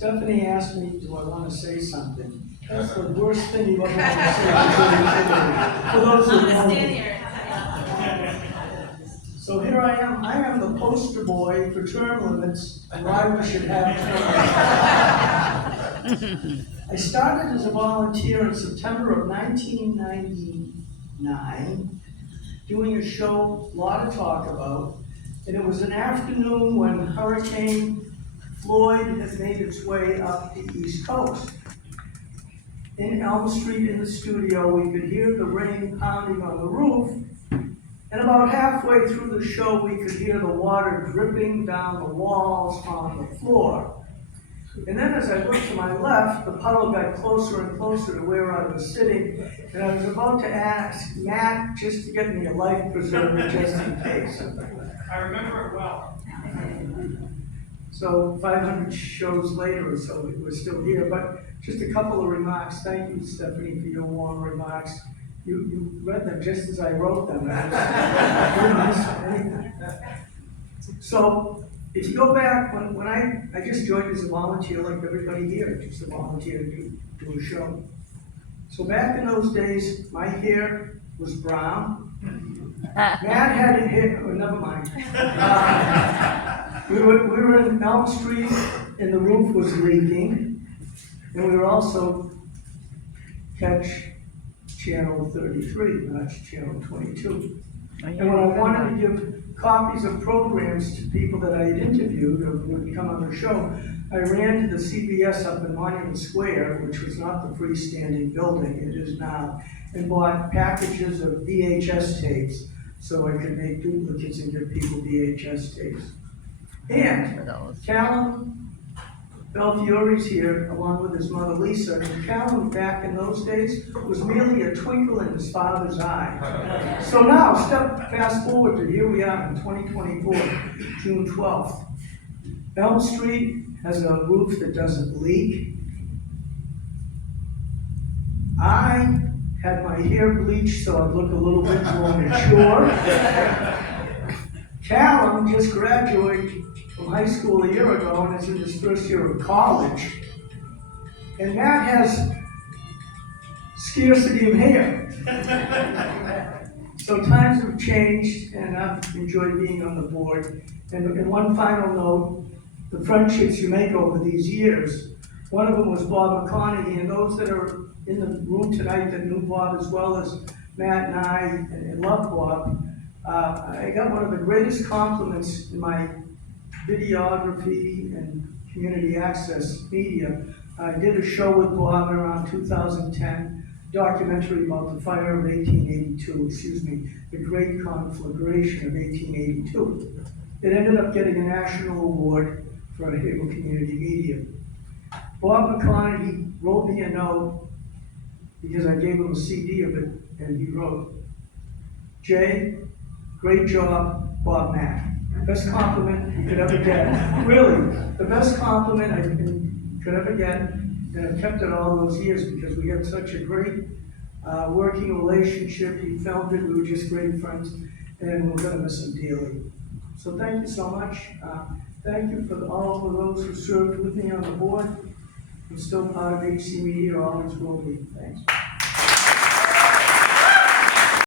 Stephanie asked me, do I want to say something? That's the worst thing you ever want to say. For those who I'm gonna know stand me. here and So here I am the poster boy for term limits and why we should have term. I started as a volunteer in September of 1999, doing a show, a lot to talk about, and it was an afternoon when Hurricane Floyd had made its way up the East Coast. In Elm Street in the studio, we could hear the rain pounding on the roof, and about halfway through the show, we could hear the water dripping down the walls on the floor. And then as I looked to my left, the puddle got closer and closer to where I was sitting, and I was about to ask Matt just to get me a life preserver just in case. I remember it well. So 500 shows later or so, we're still here, but just a couple of remarks. Thank you, Stephanie, for your warm remarks. You read them just as I wrote them. I didn't miss anything. So if you go back, when I just joined as a volunteer like everybody here, just a volunteer to do a show. So back in those days, my hair was brown. Matt had it hair, oh, never mind. We were in Elm Street and the roof was leaking. And we were also catch channel 33, not channel 22. And when I wanted to give copies of programs to people that I had interviewed or would come on the show, I ran to the CBS up in Monument Square, which was not the freestanding building, it is now, and bought packages of VHS tapes so I could make duplicates and give people VHS tapes. And Callum Belfiore's here, along with his mother Lisa, and Callum back in those days was merely a twinkle in his father's eye. So now, fast forward to here we are in 2024, June 12th. Elm Street has a roof that doesn't leak. I had my hair bleached so I'd look a little bit more mature. Callum just graduated from high school a year ago and is in his first year of college. And Matt has scarcity of hair. So times have changed and I've enjoyed being on the board. And one final note, the friendships you make over these years, one of them was Bob McConaughey, and those that are in the room tonight that knew Bob as well as Matt and I and love Bob, I got one of the greatest compliments in my videography and community access media. I did a show with Bob around 2010, documentary about the fire of 1882, the Great Conflagration of 1882. It ended up getting a national award for Haverhill Community Media. Bob McConaughey wrote me a note because I gave him a CD of it, and he wrote, "Jay, great job, Bob Mack." Best compliment you could ever get. Really, the best compliment I could ever get, and I've kept it all those years because we had such a great working relationship. He filmed it, we were just great friends, and we're going to miss him dearly. So thank you so much. Thank you for all of those who served with me on the board. I'm still part of HC Media, always will be. Thanks.